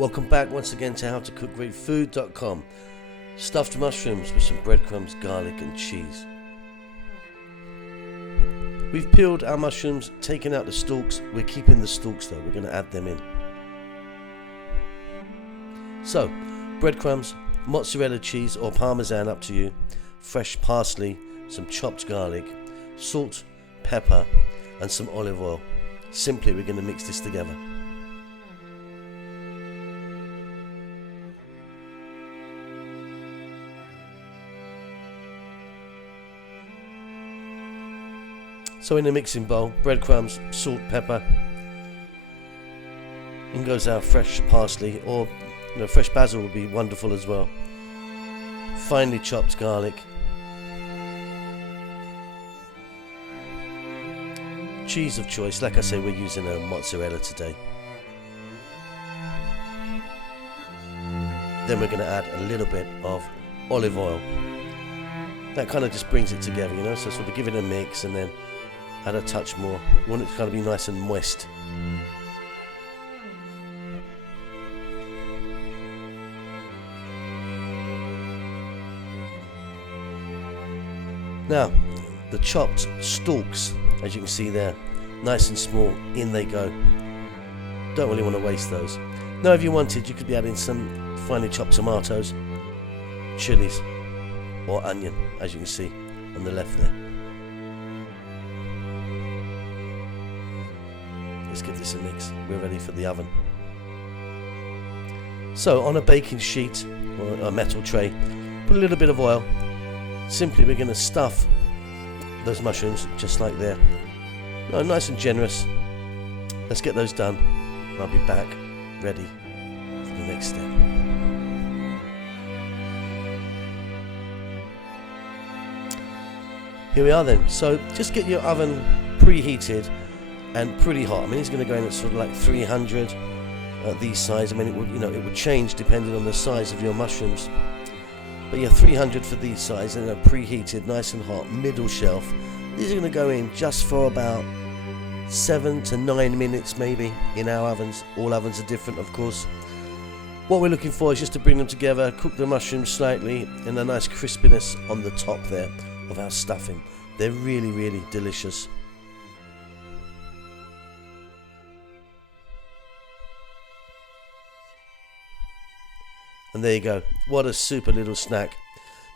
Welcome back once again to howtocookgreatfood.com. Stuffed mushrooms with some breadcrumbs, garlic and cheese. We've peeled our mushrooms, taken out the stalks. We're keeping the stalks though, we're going to add them in. So, breadcrumbs, mozzarella cheese or parmesan, up to you, fresh parsley, some chopped garlic, salt, pepper and some olive oil. Simply we're going to mix this together. So in the mixing bowl, breadcrumbs, salt, pepper, in goes our fresh parsley, or fresh basil would be wonderful as well. Finely chopped garlic, cheese of choice, like I say we're using a mozzarella today. Then we're going to add a little bit of olive oil. That kind of just brings it together, so sort of give it a mix and then add a touch more. You want it to kind of be nice and moist. Now, the chopped stalks, as you can see there, nice and small, in they go. Don't really want to waste those. Now, if you wanted, you could be adding some finely chopped tomatoes, chilies, or onion, as you can see on the left there. Let's give this a mix. We're ready for the oven. So on a baking sheet or a metal tray, put a little bit of oil. Simply we're going to stuff those mushrooms just like there. Nice and generous. Let's get those done. I'll be back ready for the next step. Here we are then. So just get your oven preheated and pretty hot. I mean, it's going to go in at sort of like 300 at these size. I mean, it would change depending on the size of your mushrooms. But yeah, 300 for these size, and they're preheated, nice and hot, middle shelf. These are going to go in just for about 7 to 9 minutes maybe in our ovens. All ovens are different, of course. What we're looking for is just to bring them together, cook the mushrooms slightly, and a nice crispiness on the top there of our stuffing. They're really, really delicious. And there you go. What a super little snack.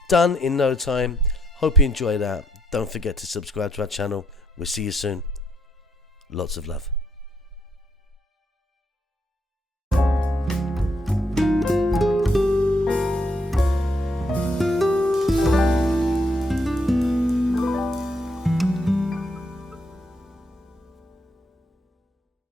Done in no time. Hope you enjoyed that. Don't forget to subscribe to our channel. We'll see you soon. Lots of love.